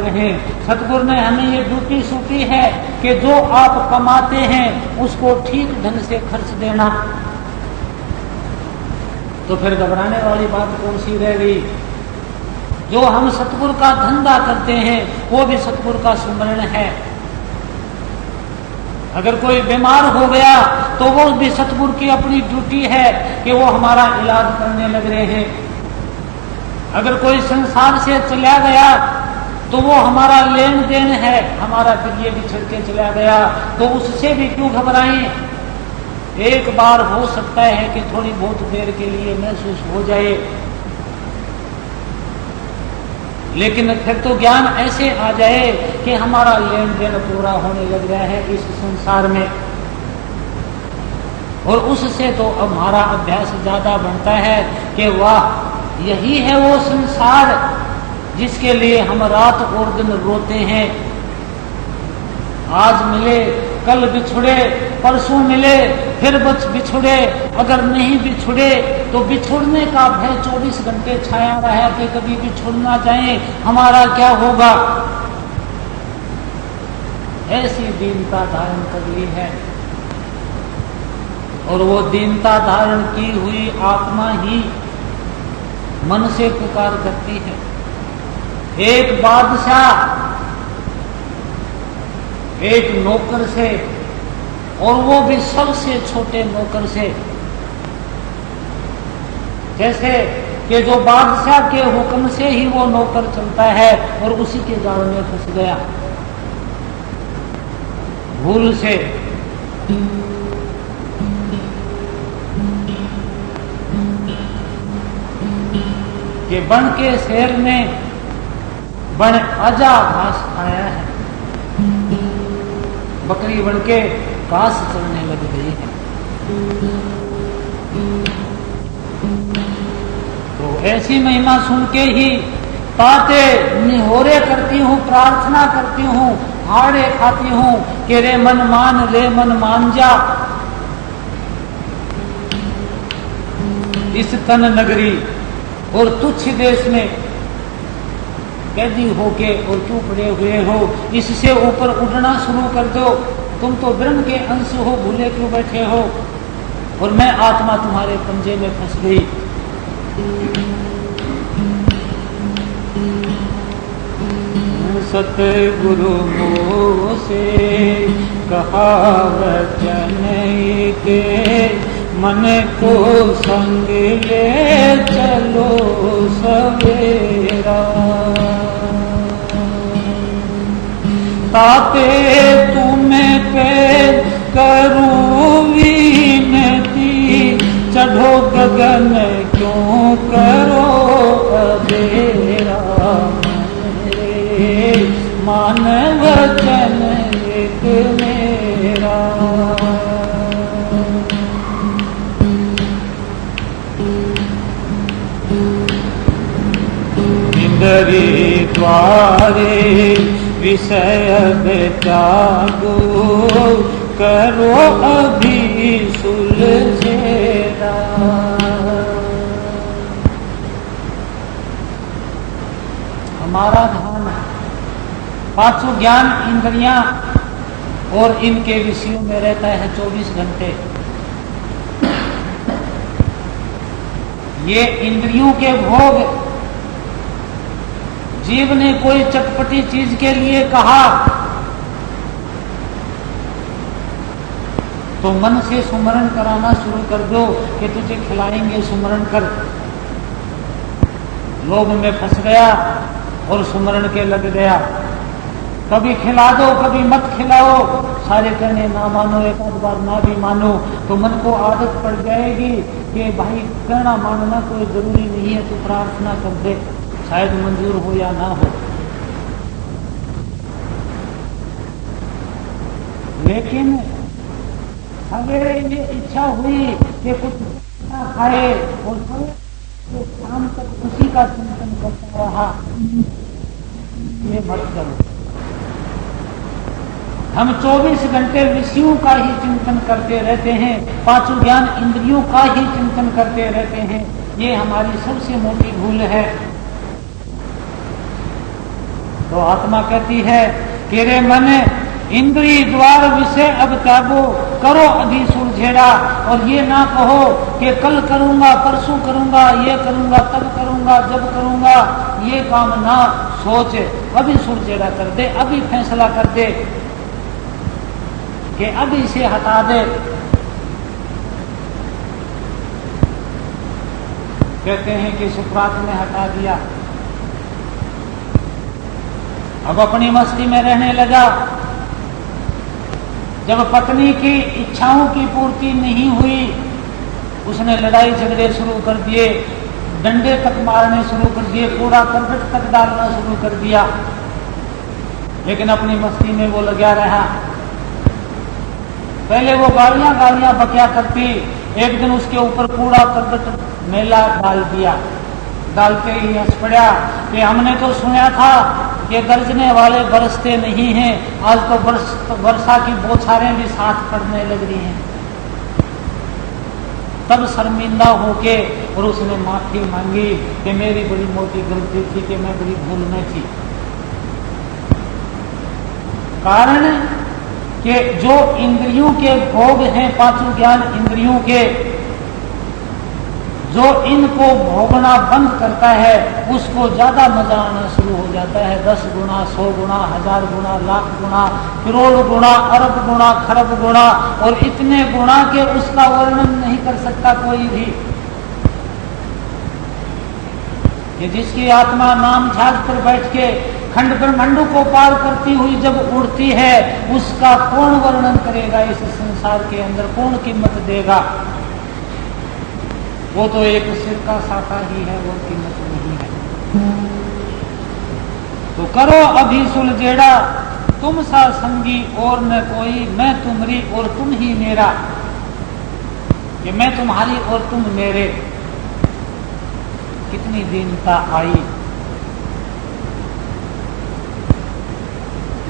रहे। सतगुरु ने हमें ये ड्यूटी सौंपी है कि जो आप कमाते हैं उसको ठीक ढंग से खर्च देना। तो फिर घबराने वाली बात कौन सी रह गई? जो हम सतगुरु का धंधा करते हैं वो भी सतगुरु का सुमरण है। अगर कोई बीमार हो गया तो वो भी सतगुरु की अपनी ड्यूटी है कि वो हमारा इलाज करने लग रहे हैं। अगर कोई संसार से चला गया तो वो हमारा लेन देन है, हमारा प्रिय बिछड़ के चला गया तो उससे भी क्यों घबराएं? एक बार हो सकता है कि थोड़ी बहुत देर के लिए महसूस हो जाए, लेकिन फिर तो ज्ञान ऐसे आ जाए कि हमारा लेन देन पूरा होने लग गया है इस संसार में, और उससे तो अब हमारा अभ्यास ज्यादा बनता है कि वाह यही है वो संसार जिसके लिए हम रात और दिन रोते हैं। आज मिले कल बिछुड़े, परसों मिले फिर बिछुड़े, अगर नहीं बिछुड़े तो बिछुड़ने का भय 24 घंटे छाया रहा कि कभी बिछुड़ ना जाए, हमारा क्या होगा। ऐसी दीनता धारण कर ली है, और वो दीनता धारण की हुई आत्मा ही मन से पुकार करती है। एक बादशाह एक नौकर से, और वो भी सबसे छोटे नौकर से, जैसे कि जो बादशाह के हुक्म से ही वो नौकर चलता है और उसी के जाल में फंस गया भूल से। कि बन के शेर ने बन अजा घास खाया है, बकरी बन के घास चलने लग गई है। तो ऐसी महिमा सुन के ही ताते निहोरे करती हूँ, प्रार्थना करती हूँ, हाड़े खाती हूँ कि रे मन मान, रे मन मान जा। इस तन नगरी और तुच्छ देश में कैदी होके और क्यों पड़े हुए हो, इससे ऊपर उड़ना शुरू कर दो। तुम तो ब्रह्म के अंश हो, भूले क्यों बैठे हो, और मैं आत्मा तुम्हारे पंजे में फंस गई। सतगुरु मोसे कहा वचन के, मन को संग ले चलो सवेरा। ताते तुम्हें पे करूं विनती, चढ़ो गगन क्यों करो अधेरा। मान वचन एक मेरा। इंद्री द्वारे विषय त्यागो, करो अभी सुलझेरा। हमारा ध्यान पांचों ज्ञान इंद्रियां और इनके विषयों में रहता है 24 घंटे। ये इंद्रियों के भोग, जीव ने कोई चटपटी चीज के लिए कहा तो मन से सुमरण कराना शुरू कर दो कि तुझे खिलाएंगे, सुमरण कर। लोभ में फंस गया और सुमरण के लग गया। कभी खिला दो कभी मत खिलाओ, सारे कहने ना मानो, एक आध बार ना भी मानो तो मन को आदत पड़ जाएगी कि भाई कहना मानना कोई जरूरी नहीं है, तो प्रार्थना कर दे, शायद मंजूर हो या ना हो। लेकिन सवेरे ये इच्छा हुई कि कुछ खाए और तो शाम तक उसी का चिंतन करता रहा, ये मत करो। हम 24 घंटे विषयों का ही चिंतन करते रहते हैं, पांचों ज्ञान इंद्रियों का ही चिंतन करते रहते हैं। ये हमारी सबसे मोटी भूल है। तो आत्मा कहती है कि रे मन, इंद्रिय द्वार विषय अब त्यागो, करो अभी सुलझेड़ा। और ये ना कहो कि कल करूंगा, परसों करूंगा, ये करूंगा, तब करूंगा, जब करूंगा, ये काम ना सोच, अभी सुलझेड़ा कर दे, अभी फैसला कर दे कि अभी इसे हटा दे। कहते हैं कि सुकरात ने हटा दिया, अब अपनी मस्ती में रहने लगा। जब पत्नी की इच्छाओं की पूर्ति नहीं हुई, उसने लड़ाई झगड़े शुरू कर दिए, डंडे तक मारने शुरू कर दिए, कूड़ा करकट तक डालना शुरू कर दिया। लेकिन अपनी मस्ती में वो लगा रहा। पहले वो गालियां बकिया करती, एक दिन उसके ऊपर कूड़ा करकट मेला डाल दिया। डालते ही हंस पड़ा कि हमने तो सुना था कि गरजने वाले बरसते नहीं हैं, आज तो वर्षा की बौछारें भी साथ पड़ने लग रही हैं। तब शर्मिंदा होके और उसने माफी मांगी कि मेरी बड़ी मोटी गलती थी, कि मैं बड़ी भूल में थी। कारण कि जो इंद्रियों के भोग हैं, पांचों ज्ञान इंद्रियों के, जो इनको भोगना बंद करता है उसको ज्यादा मजा आना शुरू हो जाता है। 10 गुना, 100 गुना, 1000 गुना, लाख गुना, करोड़ गुना, अरब गुना, खरब गुना, और इतने गुना के उसका वर्णन नहीं कर सकता कोई भी। ये जिसकी आत्मा नाम झाग पर बैठ के खंड ब्रह्मांडों को पार करती हुई जब उड़ती है, उसका कौन वर्णन करेगा इस संसार के अंदर, कौन कीमत देगा? वो तो एक सिर का साका ही है, वो कीमत नहीं है। तो करो अभी सुलझेड़ा, तुम सा संगी और न कोई, मैं तुम्हारी और तुम ही मेरा, कि मैं तुम्हारी और तुम मेरे। कितनी दीनता आई।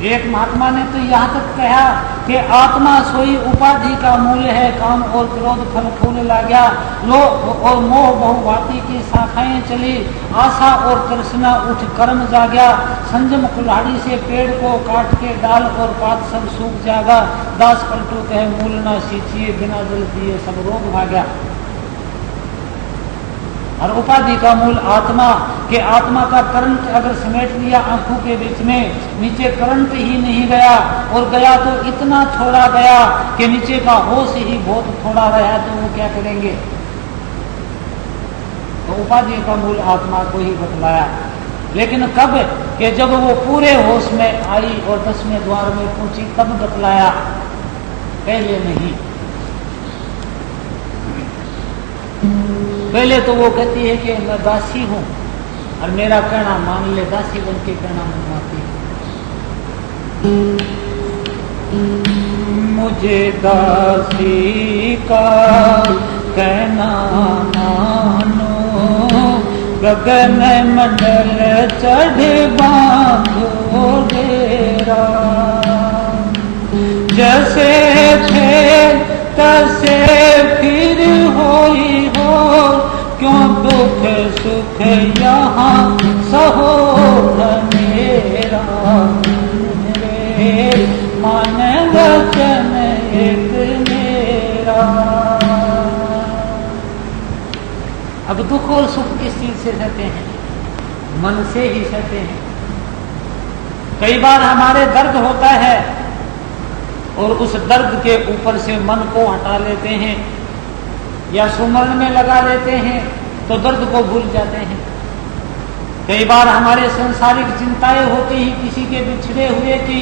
एक महात्मा ने तो यहाँ तक कहा कि आत्मा सोई उपाधि का मूल्य है, काम और क्रोध फल फूल लाग्या, लोभ और मोह बहुभांति की शाखाएं चली, आशा और तृष्णा उठ कर्म जाग्या, संयम कुल्हाड़ी से पेड़ को काट के डाल और पात सब सूख जागा, दास पलटू कहे मूल ना सींचिए, बिना जल दिए सब रोग भाग्या। और उपाधि का मूल आत्मा, के आत्मा का करंट अगर समेट लिया आंखों के बीच में, नीचे करंट ही नहीं गया, और गया तो इतना थोड़ा गया कि नीचे का होश ही बहुत थोड़ा रहा, तो वो क्या करेंगे? तो उपाधि का मूल आत्मा को ही बतलाया। लेकिन कब? कि जब वो पूरे होश में आई और 10वें द्वार में पहुंची, तब बतलाया, पहले नहीं। पहले तो वो कहती है कि मैं दासी हूं और मेरा कहना मान ले, दासी बन के कहना मनवाती है। मुझे दासी का कहना मानो, गगन मंडल चढ़ बांधो डेरा, जैसे थे तैसे फिर होई हो, क्यों दुख सुख यहाँ सहो मेरा, मेरे मन वचन एक मेरा। अब दुख और सुख किस चीज से सहते हैं? मन से ही सहते हैं। कई बार हमारे दर्द होता है और उस दर्द के ऊपर से मन को हटा लेते हैं या सुमरण में लगा लेते हैं, तो दर्द को भूल जाते हैं। कई बार हमारे संसारिक चिंताएं होती ही किसी के बिछड़े हुए की,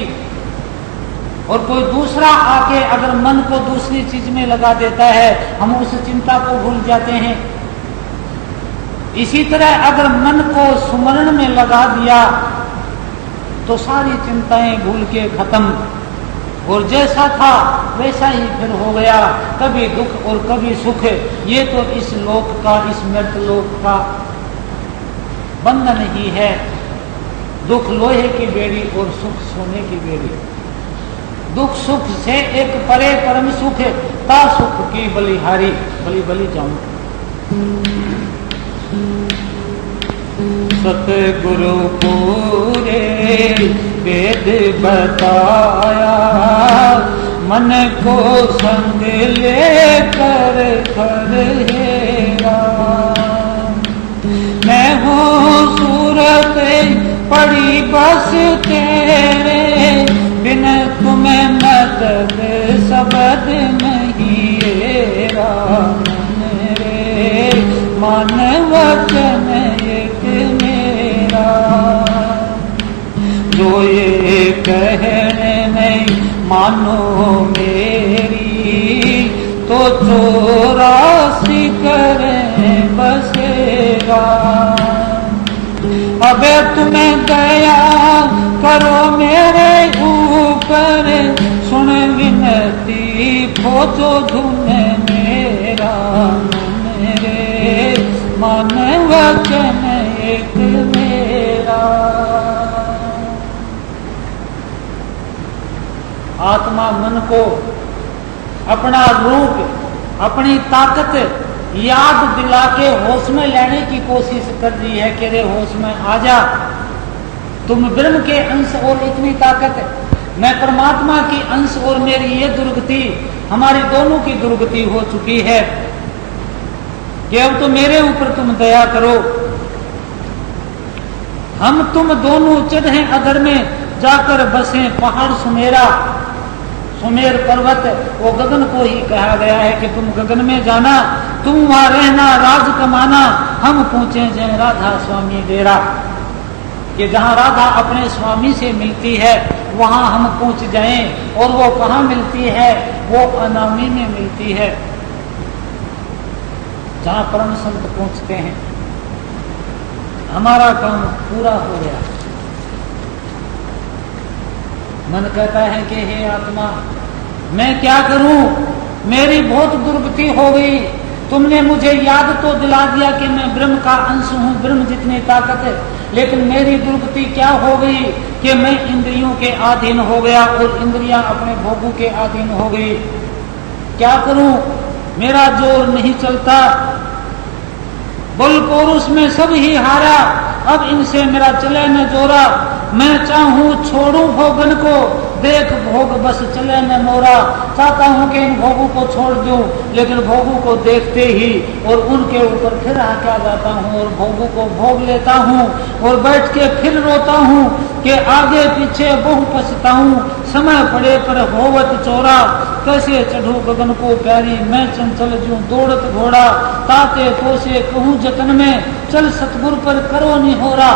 और कोई दूसरा आके अगर मन को दूसरी चीज में लगा देता है, हम उस चिंता को भूल जाते हैं। इसी तरह अगर मन को सुमरण में लगा दिया तो सारी चिंताएं भूल के खत्म, और जैसा था वैसा ही फिर हो गया। कभी दुख और कभी सुख, ये तो इस लोक का, इस मृत लोक का बंधन ही है। दुख लोहे की बेड़ी और सुख सोने की बेड़ी। दुख सुख से एक परे परम सुख, ता सुख की बलिहारी, बलि बलि जाऊं। सतगुरु पूरे वेद बताया, मन को संग लेकर कर हेरा। मैं हूँ सूरत पड़ी बस तेरे, बिन तुम्हें मदद सबद नहीं हेरा। मेरे मन वचन एक मेरा, जो ये कहने नहीं मानो मेरी, तो 84 करें बसेरा। अबे तुम्हें दया करो मेरे ऊपर, सुन विनती खोजो धुन मेरा। मेरे मन वचन एक मेरा। आत्मा मन को अपना रूप, अपनी ताकत याद दिला के होश में लेने की कोशिश कर रही है कि रे होश में आ जा, तुम ब्रह्म के अंश और इतनी ताकत, मैं परमात्मा की अंश और मेरी ये दुर्गति, हमारी दोनों की दुर्गति हो चुकी है कि अब तो मेरे ऊपर तुम दया करो। हम तुम दोनों चढ़े अगर में जाकर बसे पहाड़ सुमेरा। सुमेर पर्वत वो गगन को ही कहा गया है कि तुम गगन में जाना, तुम वहां रहना, राज कमाना। हम पहुंचे जय राधा स्वामी डेरा, कि जहां राधा अपने स्वामी से मिलती है वहां हम पहुंच जाएं। और वो कहाँ मिलती है? वो अनामी में मिलती है, जहां परम संत पहुंचते हैं। हमारा काम पूरा हो गया। मन कहता है कि हे आत्मा, मैं क्या करूं, मेरी बहुत दुर्गति हो गई। तुमने मुझे याद तो दिला दिया कि मैं ब्रह्म का अंश हूं, ब्रह्म जितनी ताकत है, लेकिन मेरी दुर्गति क्या हो गई कि मैं इंद्रियों के अधीन हो गया और इंद्रियां अपने भोगों के अधीन हो गई। क्या करूं, मेरा जोर नहीं चलता, बल पौरुष में सब ही हारा, अब इनसे मेरा चले न जोरा। मैं चाहूं छोड़ूं भोगन को, देख भोग बस चले न मोरा। चाहता हूं कि इन भोगों को छोड़ दूं, लेकिन भोगों को देखते ही और उनके ऊपर फिर आके जाता हूं और भोगों को भोग लेता हूं और बैठ के फिर रोता हूं कि आगे पीछे बहु पछताऊं। समय पड़े पर होवत चोरा, कैसे चढ़ू गगन को प्यारी, मैं चंचल जूं दौड़त घोड़ा। ताते तो से कहूं जतन में, चल सतगुरु पर करो निहोरा।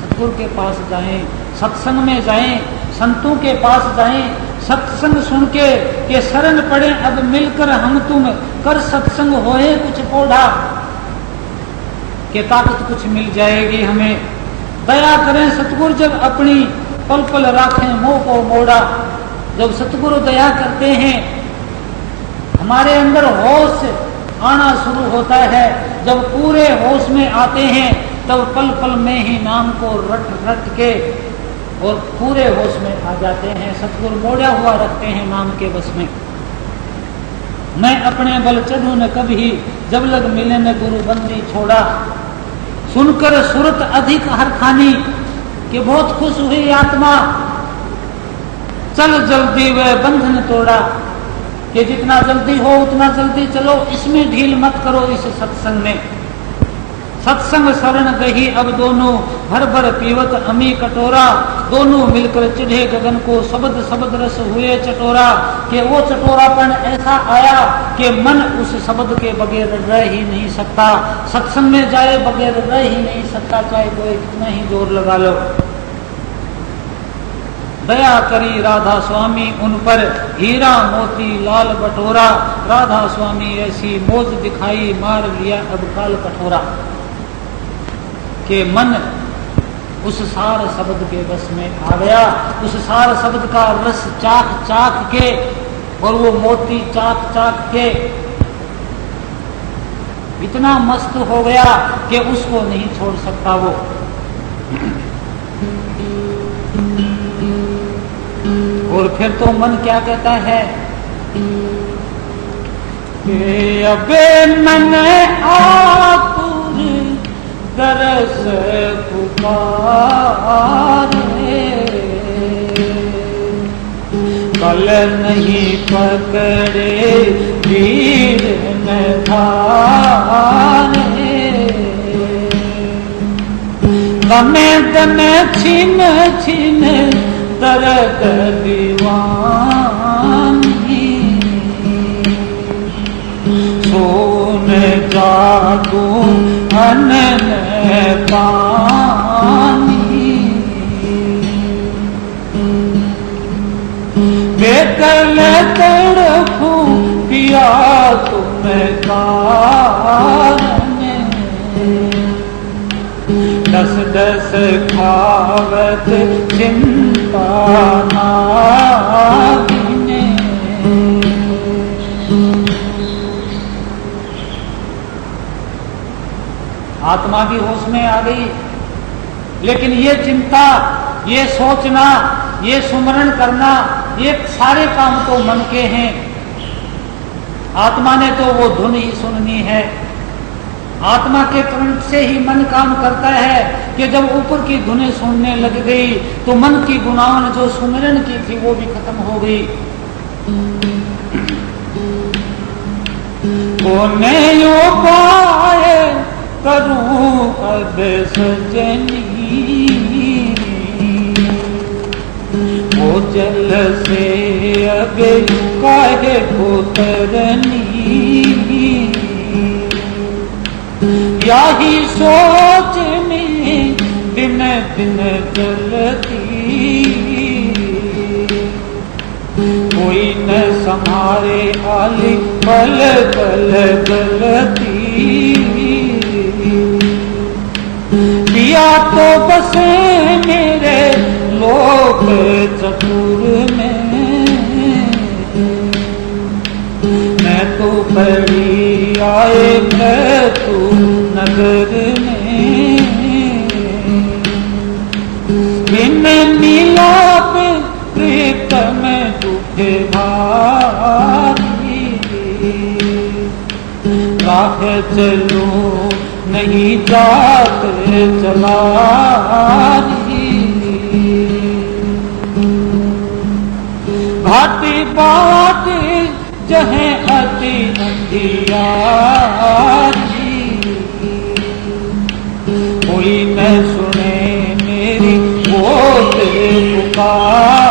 सतगुरु के पास जाएं, सत्संग में जाएं, संतों के पास जाएं, सत्संग सुन के शरण पड़े अब मिलकर हम तुम, कर सत्संग होए कुछ पौधा, के ताकत कुछ मिल जाएगी हमें। दया करें सतगुरु जब अपनी पल पल राखें मोह को मोड़ा। जब सतगुरु दया करते हैं, हमारे अंदर होश आना शुरू होता है। जब पूरे होश में आते हैं तब पल पल में ही नाम को रट रट के और पूरे होश में आ जाते हैं। सतगुरु मोड़ा हुआ रखते हैं नाम के बस में। मैं अपने बल चढ़ू न कभी, जब लग मिले न गुरु बंदी छोड़ा। सुनकर सुरत अधिक हर खानी, कि बहुत खुश हुई आत्मा, चल जल्दी वह बंधन तोड़ा। कि जितना जल्दी हो उतना जल्दी चलो, इसमें ढील मत करो। इस सत्संग में सत्संग शरण गही अब दोनों, भर भर पीवत अमी कटोरा। दोनों मिलकर चिढ़े गगन को, शब्द शब्द रस हुए चटोरा। कि वो चटोरापन ऐसा आया कि मन उस शब्द के बगैर रह ही नहीं सकता। सत्संग में जाए बगैर रह ही नहीं सकता, चाहे कोई कितना ही जोर लगा लो। दया करी राधा स्वामी उन पर, हीरा मोती लाल बटोरा। राधा स्वामी ऐसी मौज दिखाई, मार लिया अब काल कठोरा। के मन उस सार शब्द के बस में आ गया। उस सार शब्द का रस चाख चाख के और वो मोती चाख चाख के इतना मस्त हो गया कि उसको नहीं छोड़ सकता वो। और फिर तो मन क्या कहता है कि अबे मन आतुर तरस पुकारे, कल नहीं पकड़े वीर न धारे, दमे दमे छीन छीन दर्द दीवानी, सोन जादू अनन पानी, बेकल तड़फूं पिया तुम कारण, दस दस खावत चिंता नागिने। आत्मा भी होश में आ गई, लेकिन ये चिंता, ये सोचना, ये सुमरण करना, ये सारे काम तो मन के हैं। आत्मा ने तो वो धुन ही सुननी है। आत्मा के करंट से ही मन काम करता है कि जब ऊपर की धुनें सुनने लग गई तो मन की गुनावन जो सुमिरन की थी वो भी खत्म हो गई। कोने यो पाए करूं अब सजनी, वो जल से अब काहे पुतरनी, यही सोच में दिन दिन जलती, कोई न संभारे आली पल पल गलती, दिया तो बस मेरे लोक चतुर में, मैं तो पड़ी आए तू नगर में, बिन मिलाप प्रीतम दुख भारी, राह चलो नहीं जात चलारी, घाटी बाट जहे अति अंधियारी, कोई न सुने मेरी गोद पुकारी,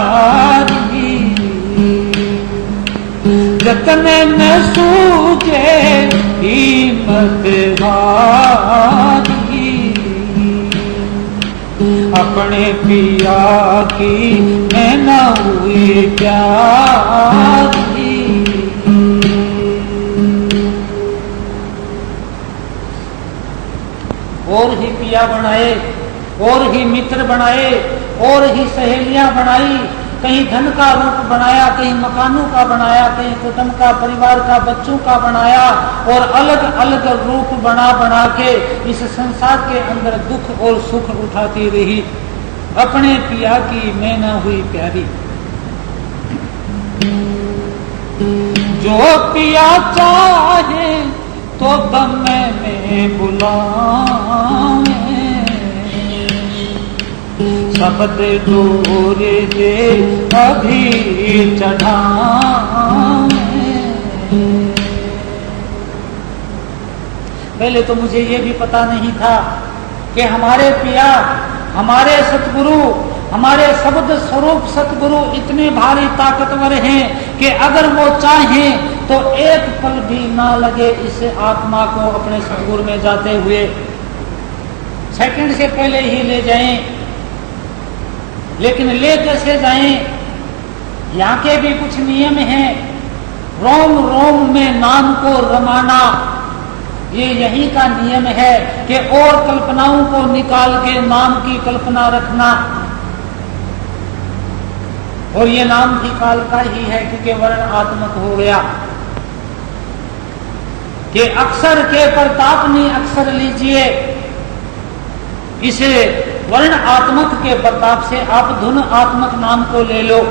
जतन न सूझे कीमत हारी, अपने पिया की मैं न हुई प्यारी। और ही पिया बनाए, और ही मित्र बनाए, और ही सहेलियां बनाई, कहीं धन का रूप बनाया, कहीं मकानों का बनाया, कहीं कुटुंब का, परिवार का, बच्चों का बनाया, और अलग अलग रूप बना बना के इस संसार के अंदर दुख और सुख उठाती रही। अपने पिया की मैं न हुई प्यारी, जो पिया चाहे तो दम में बुलाए, शब्द दूर दे अभी चढ़ाए। पहले तो मुझे ये भी पता नहीं था कि हमारे पिया, हमारे सतगुरु, हमारे शब्द स्वरूप सतगुरु इतने भारी ताकतवर हैं कि अगर वो चाहें तो एक पल भी ना लगे इस आत्मा को अपने सतगुरु में जाते हुए, सेकंड से पहले ही ले जाएं। लेकिन ले कैसे जाएं? यहाँ के भी कुछ नियम हैं। रोम रोम में नाम को रमाना, ये यही का नियम है कि और कल्पनाओं को निकाल के नाम की कल्पना रखना। और ये नाम भी काल का ही है क्योंकि वर्ण आत्मक हो गया कि अक्षर के प्रताप नहीं अक्षर लीजिए, इसे वर्ण आत्मक के प्रताप से आप धुन आत्मक नाम को ले लो।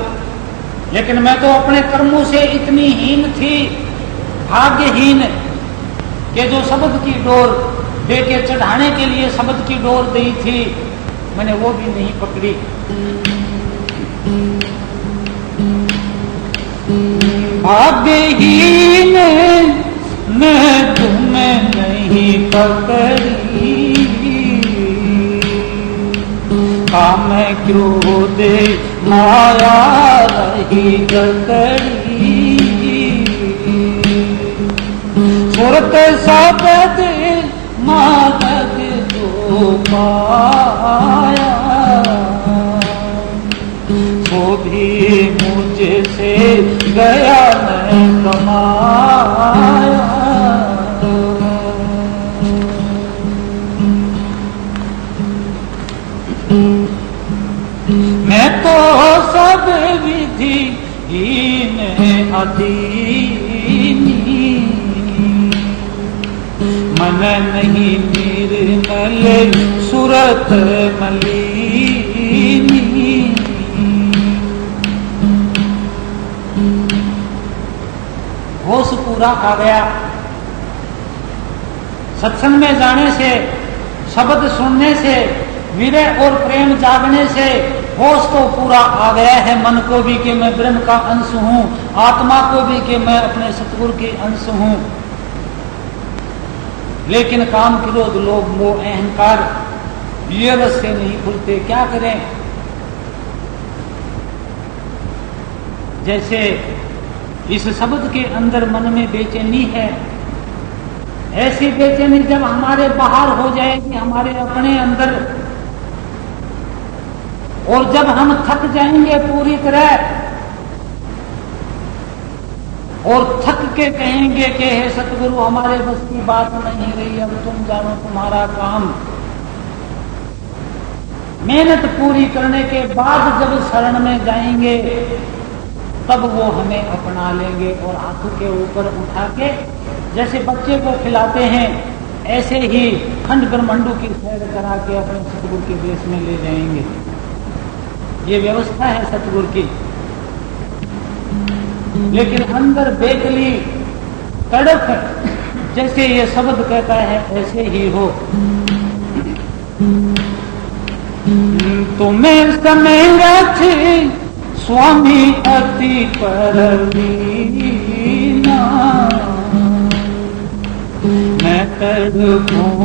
लेकिन मैं तो अपने कर्मों से इतनी हीन थी, भाग्यहीन, कि जो शब्द की डोर लेके चढ़ाने के लिए शब्द की डोर दी थी, मैंने वो भी नहीं पकड़ी। भाग्यहीन मैं तुम्हें नहीं पकड़ी, काम क्रोध माया रही गकड़ी, सुरत सबद मादक जो पाया, वो भी मुझसे गया मैं कमाया। मैं तो सब विधि हीन अधीनी, मन नहीं निर्मल सुरत मलिनी। होश पूरा आ गया, सत्संग में जाने से, शब्द सुनने से, विरह और प्रेम जागने से होश तो पूरा आ गया है। मन को भी कि मैं ब्रह्म का अंश हूँ, आत्मा को भी कि मैं अपने सतगुरु के अंश हूँ। लेकिन काम, क्रोध, लोभ, मोह, अहंकार ये रस से नहीं खुलते। क्या करें? जैसे इस शब्द के अंदर मन में बेचैनी है, ऐसी बेचैनी जब हमारे बाहर हो जाएगी, हमारे अपने अंदर, और जब हम थक जाएंगे पूरी तरह और थक के कहेंगे कि हे सतगुरु हमारे बस की बात नहीं रही, अब तुम जानो तुम्हारा काम। मेहनत पूरी करने के बाद जब शरण में जाएंगे तब वो हमें अपना लेंगे और हाथों के ऊपर उठा के जैसे बच्चे को खिलाते हैं ऐसे ही खंड ब्रह्मंडू की सैर करा के अपने सतगुरु के देश में ले जाएंगे। ये व्यवस्था है सतगुरु की। लेकिन अंदर बेकली तड़प जैसे ये शब्द कहता है ऐसे ही हो। तुम्हें समय रखे स्वामी अति परवीना, मैं तड़पूं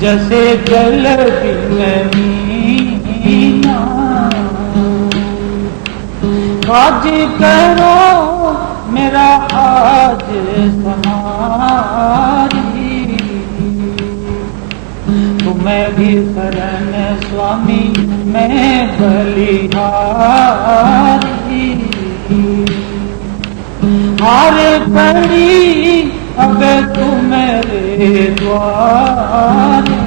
जैसे जल बिना, काज करो मेरा आज समारी, तुम्हें भी शरण स्वामी मैं बलिहारी, हारे पड़ी अब तुम मेरे द्वारे,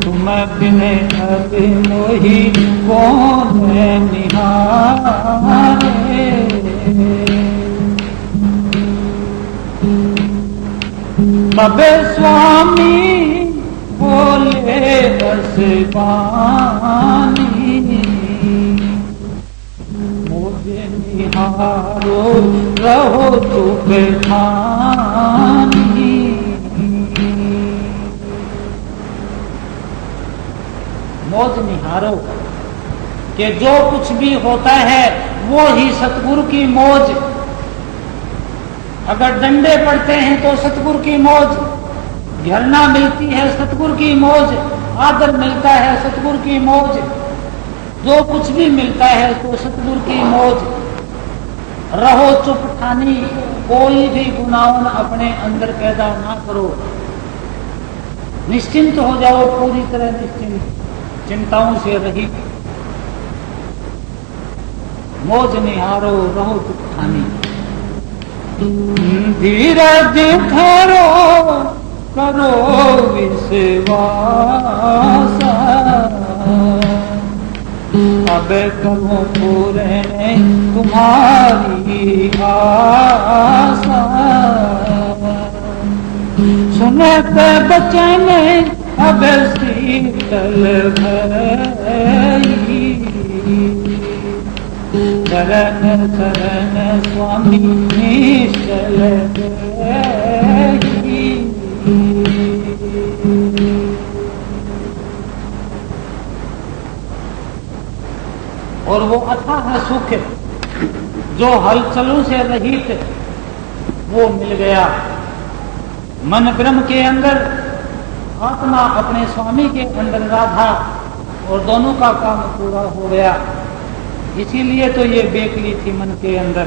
तुम बिने अब मोही कौन निहारे, तबे स्वामी बोले बस बानी, मुझे निहारो रहो चुप ठानी। मौज निहारो कि जो कुछ भी होता है वो ही सतगुरु की मौज। अगर डंडे पड़ते हैं तो सतगुरु की मौज, घरना मिलती है सतगुरु की मौज, आदर मिलता है सतगुरु की मौज, जो कुछ भी मिलता है तो सतगुरु की मौज। रहो चुप ठानी, कोई भी गुनाहों अपने अंदर पैदा ना करो, निश्चिंत हो जाओ, पूरी तरह निश्चिंत, चिंताओं से रहित, मौज निहारो रहो चुप ठानी। धीरज धरो करो विश्वास, अब करूं पूरे तुम्हारी आशा, सुनत बचन अब शीतल भई, शरण शरण स्वामी निश्चल गई। और वो अथाह सुख जो हलचलों से रहित वो मिल गया। मन ब्रह्म के अंदर, आत्मा अपने स्वामी के अंदर राधा, और दोनों का काम पूरा हो गया। इसीलिए तो ये बेकली थी मन के अंदर।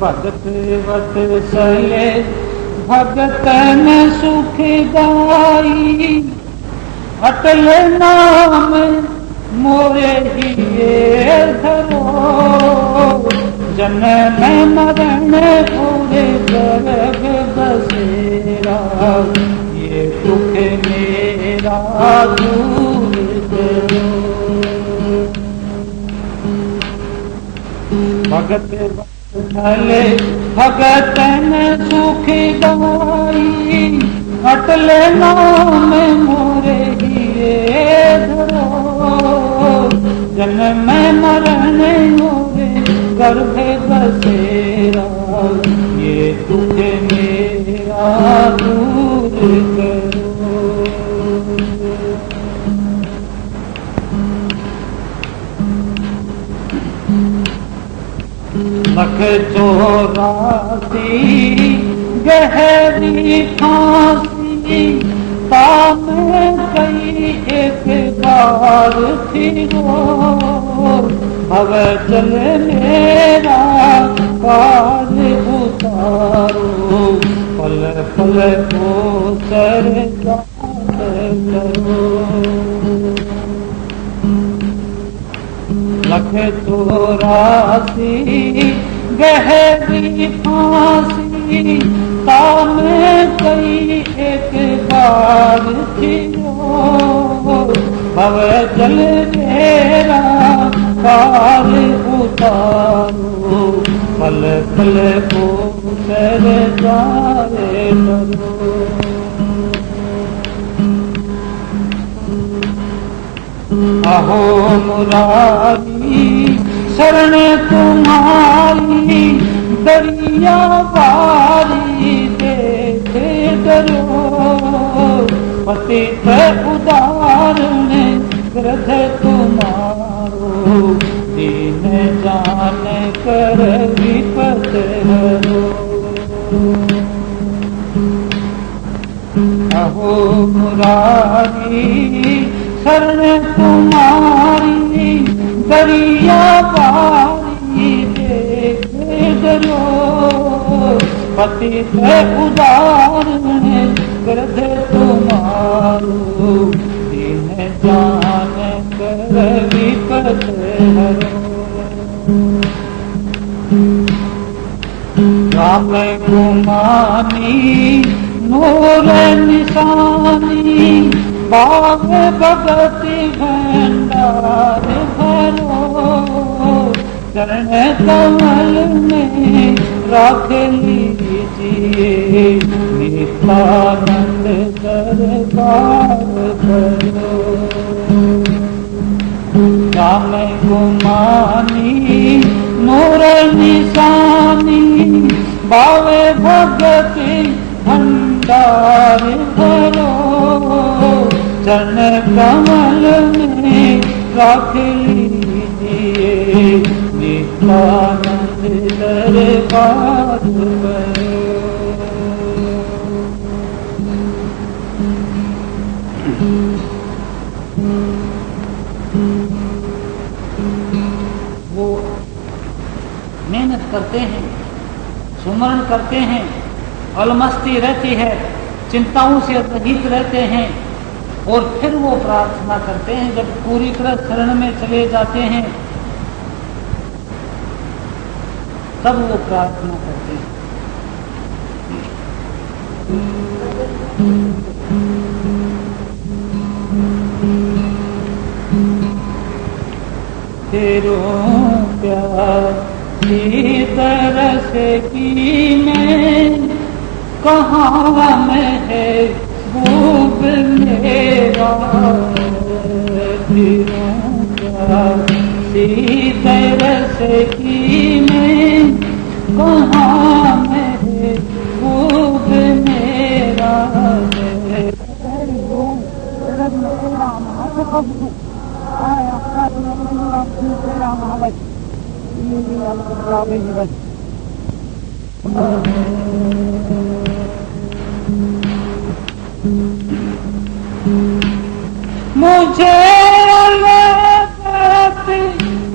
भगत वत्सले भगतन सुखदाई, अटल नाम मोरे हिये धरो, जनम मरण पूरे गर्भ बसेरा, ये दुख मेरा दूर करो। भगत वत्सले भगतन सुखदाई, अटल नाम मोरे हिये धरो, जन्म मरण मोरे गर्भ बसेरा, ये दुख मेरा दूर करो। लख 84 गहरी फांसी, ताम कई एक बार फिरो, भव जल मेरा पार उतारो, पल पल को सरकार करो। लख 84 गहरी फांसी, ताम कई एक बार फिरो, भव जल मेरा पार उतारो, पल पल को सरकार करो। अहो मुरारी शरण तुम्हारी, दरिया बारी देखे डरो, पतित उदाहरण ग्रध तुम्हारो, दीन जान कर विपत हरो। अहो मुरारी शरण तुम्हारी, दरिया बारी देखे डरो, पतित उदाहरण ग्रध तुम्हारो, दीन जान कर विपत हरो। राम गुमानी नूर निशानी, बाग भगति भंडार भरो, चरण कमल में रख लीजिए, नित्यानंद दरबार करो। राम गुमानी नूर निशानी, बावे भगति भंडार भरो, चरण कमल में रख लीजिए, नित्यानंद दरबार करो। वो मेहनत करते हैं, सुमरण करते हैं, अलमस्ती रहती है, चिंताओं से रहित रहते हैं, और फिर वो प्रार्थना करते हैं। जब पूरी तरह शरण में चले जाते हैं तब वो प्रार्थना करते हैं। तेरो प्यार की तरस की मैं, कहाँ में है भूख मेरा, तेरो प्यार की तरस की मैं, कहाँ महबूब मेरा है। मुझे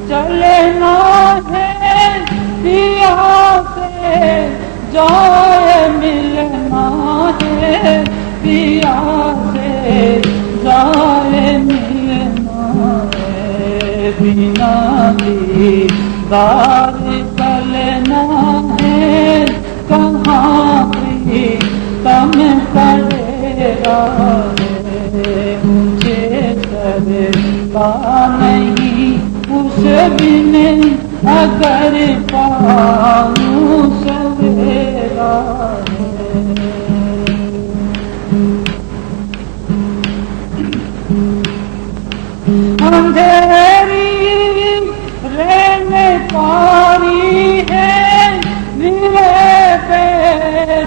चलना है पिया से जाए मिलना है पिया से जाए मिलना है बिना दीदार चलना है कहाँ भी तम करेगा मुझे करता नहीं उस बिन अगर पाऊं सवेरा अंधेरी रहने पारी है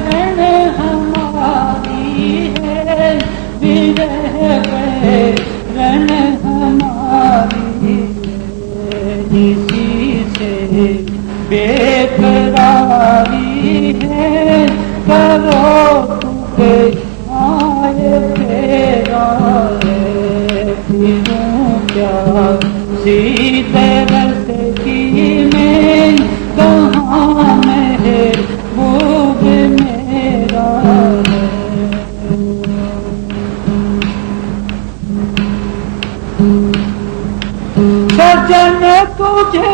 रण हमारी है रण हमारी इसी से बेकरारी है करो तुझे आए तेरा फिरूं क्या सीधे रस की में कहाँ महबूब मेरा है। सजन तुझे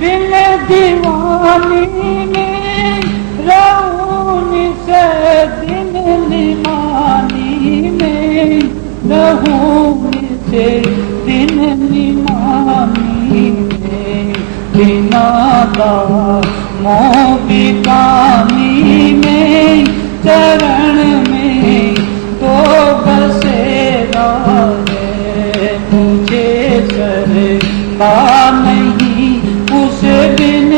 बिन दीवानी में रहूं से दिन निमानी में रहूं से दिन निमानी में बिना दामों बिकानी में चरण में तो बसेरा है मुझे करता नहीं उस बिन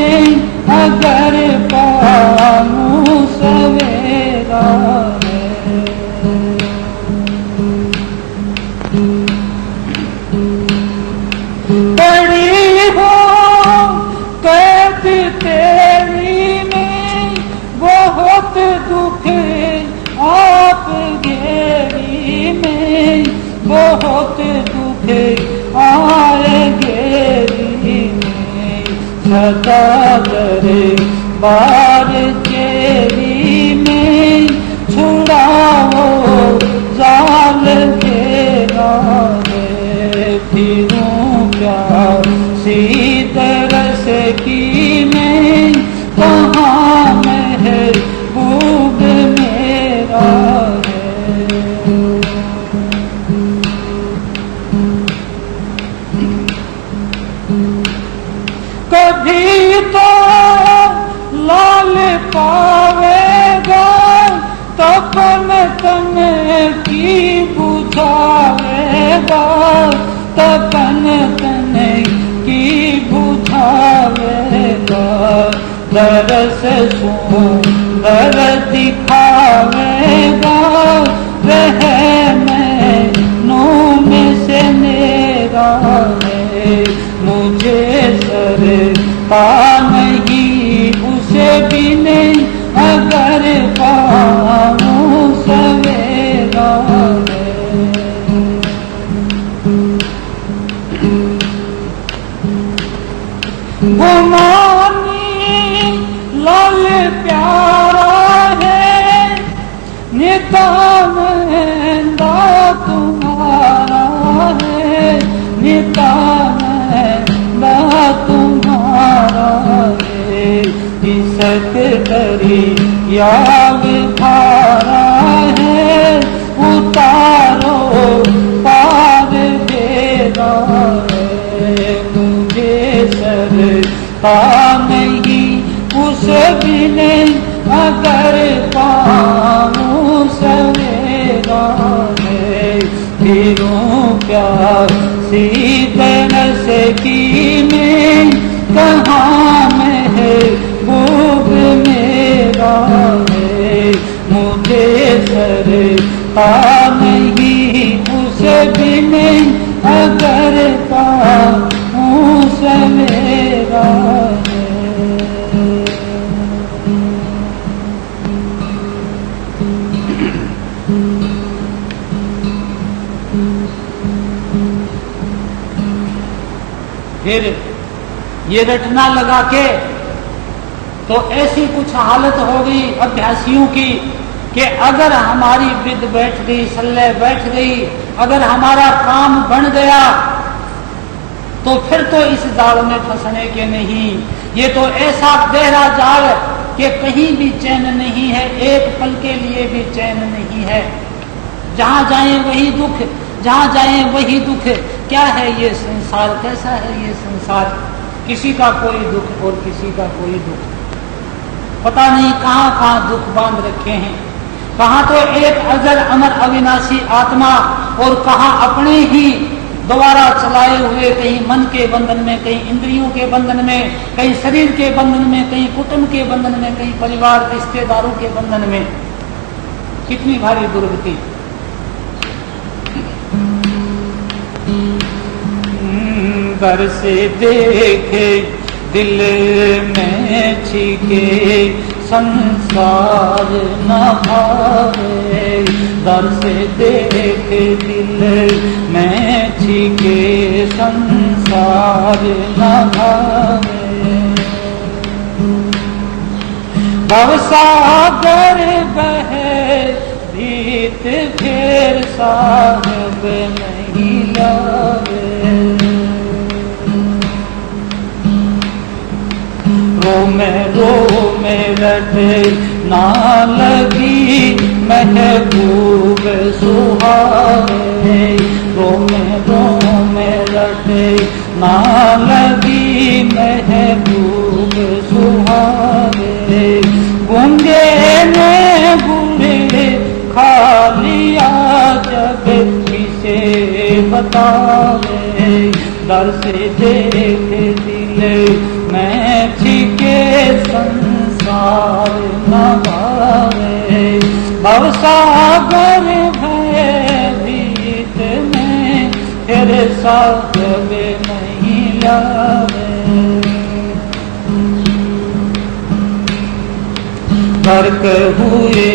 अगर पाऊं सवेरा है। पड़ी हो कैद तेरी में बहुत दुख आप घेरी में बहुत दुख आए घेरी में सदा करे बार चेरी में छुड़ाओ जाल घेरा है फिरूं क्या सीधे रस की में कहाँ महबूब मेरा है। कभी तो लाल पावेगा तपन तन की बुझावेगा तपन तन की बुझावेगा दरस सुंदर दिखावेगा रहमैनों में से मेरा है मुझे सरता नहीं उसे बिन अगर पाऊं सवेरा है। गुमानी लाल प्यारा है नितानंदा तुम्हारा है नितानंदा तुम्हारा है इसक करी याद धारा है उतारो पार बेरा है मुझे सरता नहीं उस बिन अगर पाऊं सवेरा है फिरूं क्या सीधे नस की में कहाँ महबूब मिलता नहीं उसे भी नहीं अगर पाऊं सवेरा फिर ये रटना लगा के तो ऐसी कुछ हालत हो गई अभ्यासियों की कि अगर हमारी विद बैठ गई, सल्ले बैठ गई, अगर हमारा काम बन गया तो फिर तो इस जाल में फंसने के नहीं। ये तो ऐसा गहरा जाल कि कहीं भी चैन नहीं है, एक पल के लिए भी चैन नहीं है। जहां जाएं वही दुख, जहां जाएं वही दुख। क्या है ये संसार, कैसा है ये संसार? किसी का कोई दुख और किसी का कोई दुख, पता नहीं कहां कहां दुख बांध रखे हैं। कहां तो एक अजर अमर अविनाशी आत्मा और कहां अपने ही द्वारा चलाए हुए, कहीं मन के बंधन में, कहीं इंद्रियों के बंधन में, कहीं शरीर के बंधन में, कहीं कुटुंब के बंधन में, कहीं परिवार रिश्तेदारों के बंधन में। कितनी भारी दुर्गति। घर से देखे दिल में छिके संसार न भावे, दर से देखे दिल में छिके संसार न भावे। भवसागर बहे भीत फिर साहब नहीं लावे। रो में रटे ना लगी महबूब सुहावे। रो में रटे ना लगी महबूब सुहावे। गूंगे ने गुरे खा लिया जब किसे बतावे। दर से देख दिल मैं छिके संसार न भावे। भवसागर भयभीत में फिर सागब नहीं लावे। गर्क हुए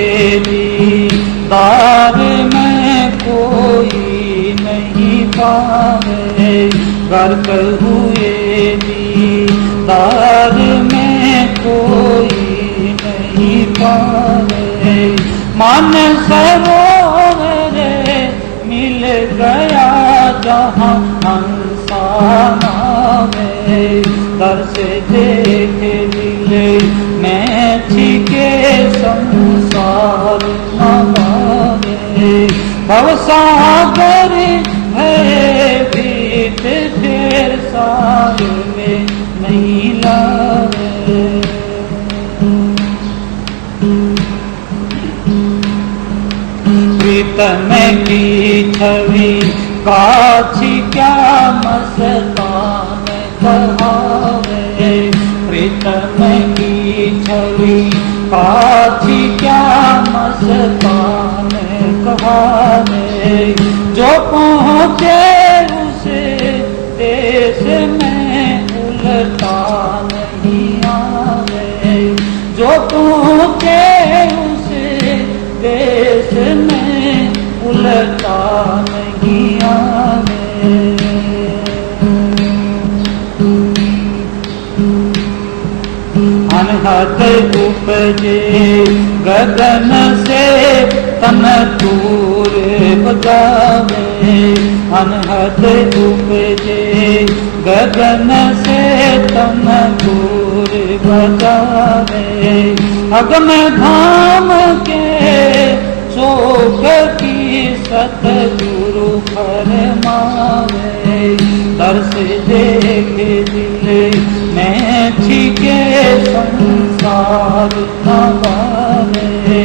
दीदार में कोई नहीं पावे। गर्क हुए दीदार में कोई नहीं पावे। मन सरोवर मिल गया जहाँ हंसाना में। दर से देख दिल मैं छिके संसार न भावे। भवसागर भयभीत फिर सार में नहीं लावे। प्रीतम की छवि काछी क्या मस्तान कहावे। प्रीतम की छवि काछी क्या मस्तान कहावे। जो पहुँचे उसे देश में उलटा नहीं आवे। जो पहुँचे उसे देश में उलटा नहीं आवे। अनहद उपजे गगन से तन दूर बजावे। अनहद उपजे गगन से तन दूर बजावे। अगम धाम के शोक की सतगुरु फरमावे। दर से देख दिल मैं छिके संसार न भावे।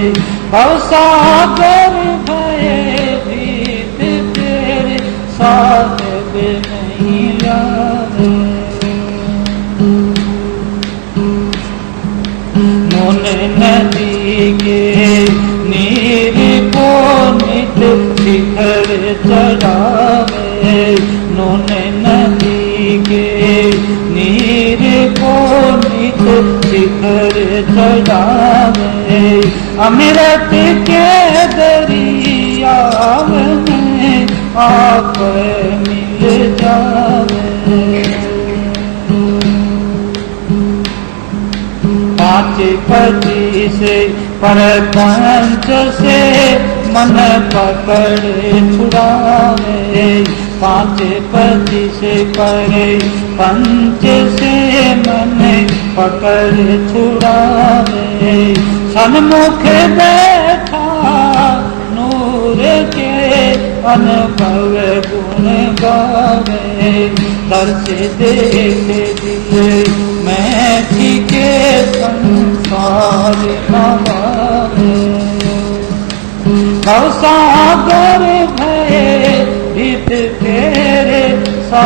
भवसागर भयभीत तेरे साहिब नहीं लावे। मुन नदी के नीर को नित शिखर चढ़ावे, अमृत के दरिया में आप मिल जावे। पाँच पति से परपंच से मन पकड़ छुड़ावे, पाँच पति से परे पंच से मन पकड़ छुड़ावे। सन्मुख बैठा नूर के अनुभव गुण गावे, दर्श देख दिए मैं के संसार नवावे। भवसागर भये भीत तेरे सा